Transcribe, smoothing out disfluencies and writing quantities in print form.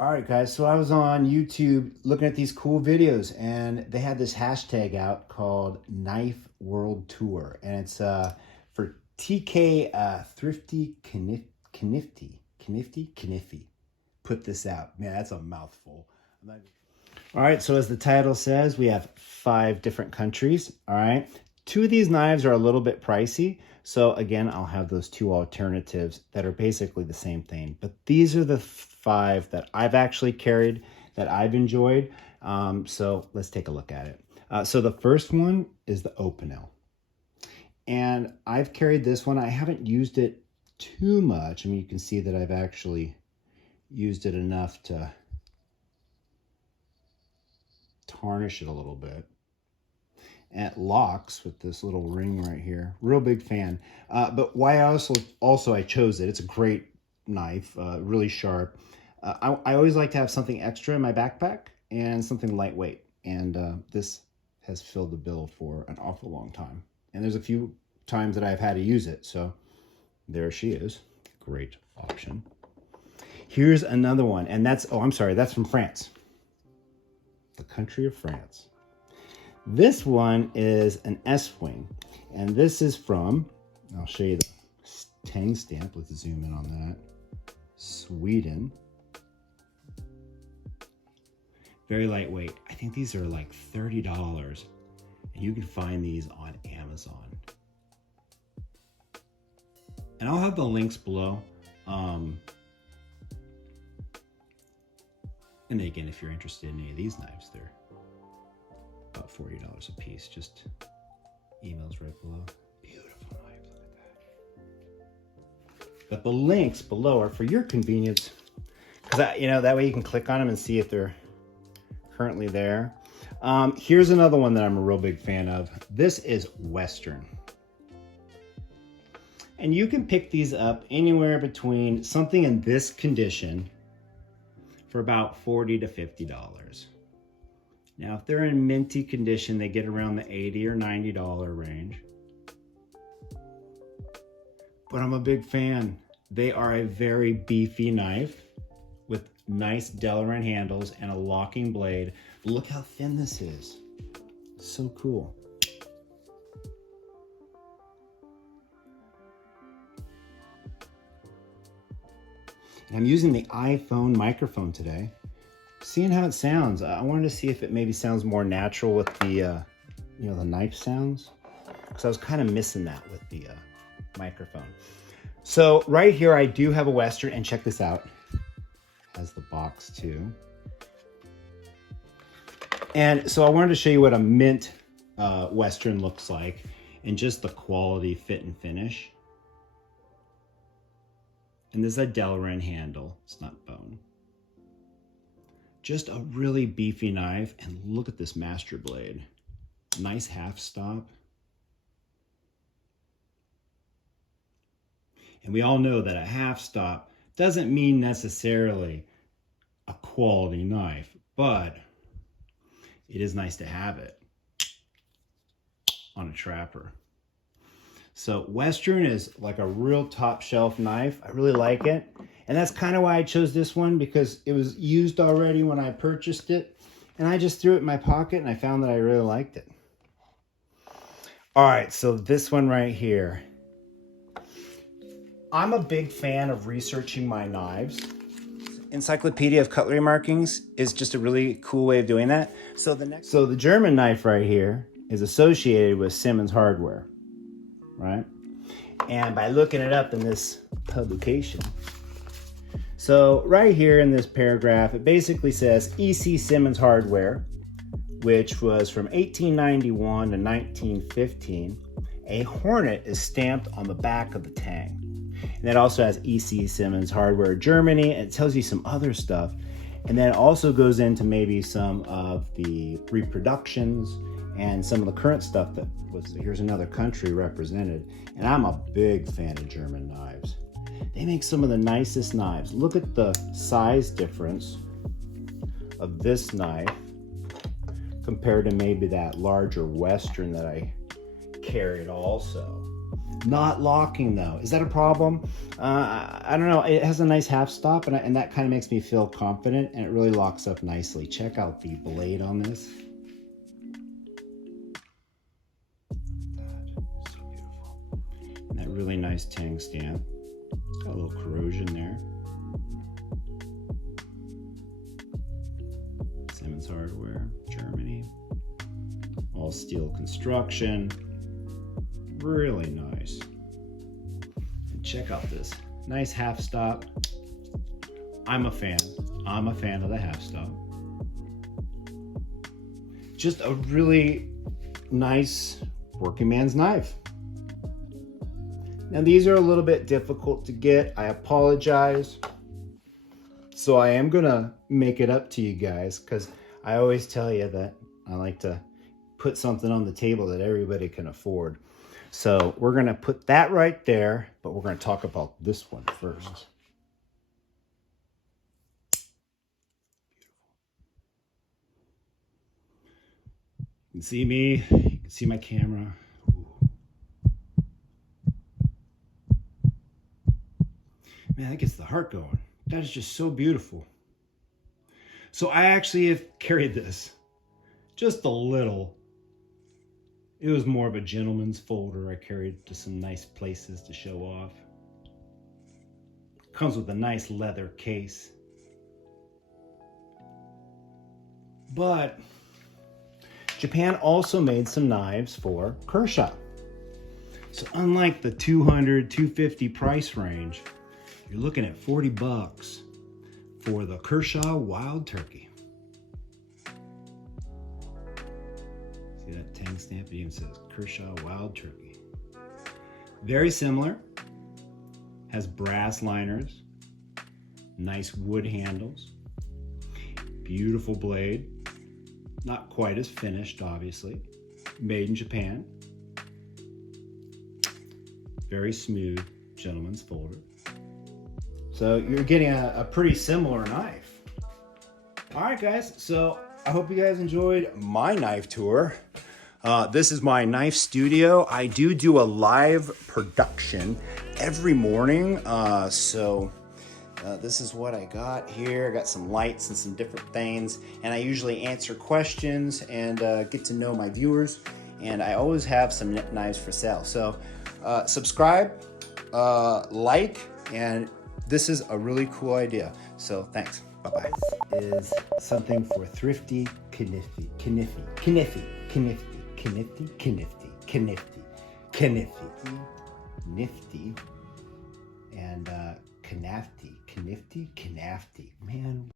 All right, guys, so I was on YouTube looking at these cool videos, and they had this hashtag out called Knife World Tour, and it's for TK Thrifty Knifty. Put this out. Man, that's a mouthful. All right, so as the title says, we have 5 different countries, all right? 2 of these knives are a little bit pricey, so again, I'll have those 2 alternatives that are basically the same thing, but these are the 5 that I've actually carried, that I've enjoyed, so let's take a look at it. So the first one is the OPINEIL, and I've carried this one. I haven't used it too much. I mean, you can see that I've actually used it enough to tarnish it a little bit. And it locks with this little ring right here. Real big fan. But why I chose it, it's a great knife, really sharp. I always like to have something extra in my backpack and something lightweight. And this has filled the bill for an awful long time. And there's a few times that I've had to use it. So there she is. Great option. Here's another one. And that's from France. The country of France. This one is an Estwing, and this is from, I'll show you the tang stamp. Let's zoom in on that. Sweden. Very lightweight. I think these are like $30, and you can find these on Amazon. And I'll have the links below. And again, if you're interested in any of these knives, they're about $40 a piece. Just emails right below. Beautiful knife, look at that. But the links below are for your convenience, because that way you can click on them and see if they're currently there. Here's another one that I'm a real big fan of. This is Western. And you can pick these up anywhere between something in this condition for about $40 to $50. Now, if they're in minty condition, they get around the $80 or $90 range. But I'm a big fan. They are a very beefy knife with nice Delaware handles and a locking blade. Look how thin this is. So cool. And I'm using the iPhone microphone today. Seeing how it sounds. I wanted to see if it maybe sounds more natural with the, the knife sounds. Because I was kind of missing that with the microphone. So right here, I do have a Western, and check this out. Has the box too. And so I wanted to show you what a mint Western looks like, and just the quality, fit, and finish. And this is a Delaware handle. It's not bone. Just a really beefy knife, and look at this master blade. Nice half stop. And we all know that a half stop doesn't mean necessarily a quality knife, but it is nice to have it on a trapper. So Western is like a real top shelf knife. I really like it. And that's kind of why I chose this one, because it was used already when I purchased it. And I just threw it in my pocket, and I found that I really liked it. All right, so this one right here. I'm a big fan of researching my knives. Encyclopedia of Cutlery Markings is just a really cool way of doing that. So the German knife right here is associated with Simmons Hardware, right? And by looking it up in this publication, so right here in this paragraph, it basically says EC Simmons Hardware, which was from 1891 to 1915. A Hornet is stamped on the back of the tang. And that also has EC Simmons Hardware Germany. And it tells you some other stuff. And then it also goes into maybe some of the reproductions and some of the current stuff that was, here's another country represented. And I'm a big fan of German knives. They make some of the nicest knives. Look at the size difference of this knife compared to maybe that larger Western that I carried also. Not locking though. Is that a problem? I don't know. It has a nice half stop, and that kind of makes me feel confident, and it really locks up nicely. Check out the blade on this. So beautiful. And that really nice tang stamp. Got a little corrosion there. Simmons Hardware, Germany. All steel construction. Really nice. And check out this nice half stop. I'm a fan. I'm a fan of the half stop. Just a really nice working man's knife. Now these are a little bit difficult to get. I apologize. So I am gonna make it up to you guys, because I always tell you that I like to put something on the table that everybody can afford. So we're gonna put that right there, but we're gonna talk about this one first. You can see me, you can see my camera. Ooh. Man, that gets the heart going. That is just so beautiful. So I actually have carried this just a little. It was more of a gentleman's folder I carried to some nice places to show off. Comes with a nice leather case. But Japan also made some knives for Kershaw. So unlike the $200, $250 price range, you're looking at 40 bucks for the Kershaw Wild Turkey. See that tang stamp? It even says Kershaw Wild Turkey. Very similar. Has brass liners. Nice wood handles. Beautiful blade. Not quite as finished, obviously. Made in Japan. Very smooth gentleman's folder. So you're getting a pretty similar knife. All right, guys. So I hope you guys enjoyed my knife tour. This is my knife studio. I do a live production every morning. This is what I got here. I got some lights and some different things. And I usually answer questions and get to know my viewers. And I always have some knives for sale. So subscribe, like, and this is a really cool idea. So thanks. Bye-bye. This is something for thrifty, knifty, and knafty, man.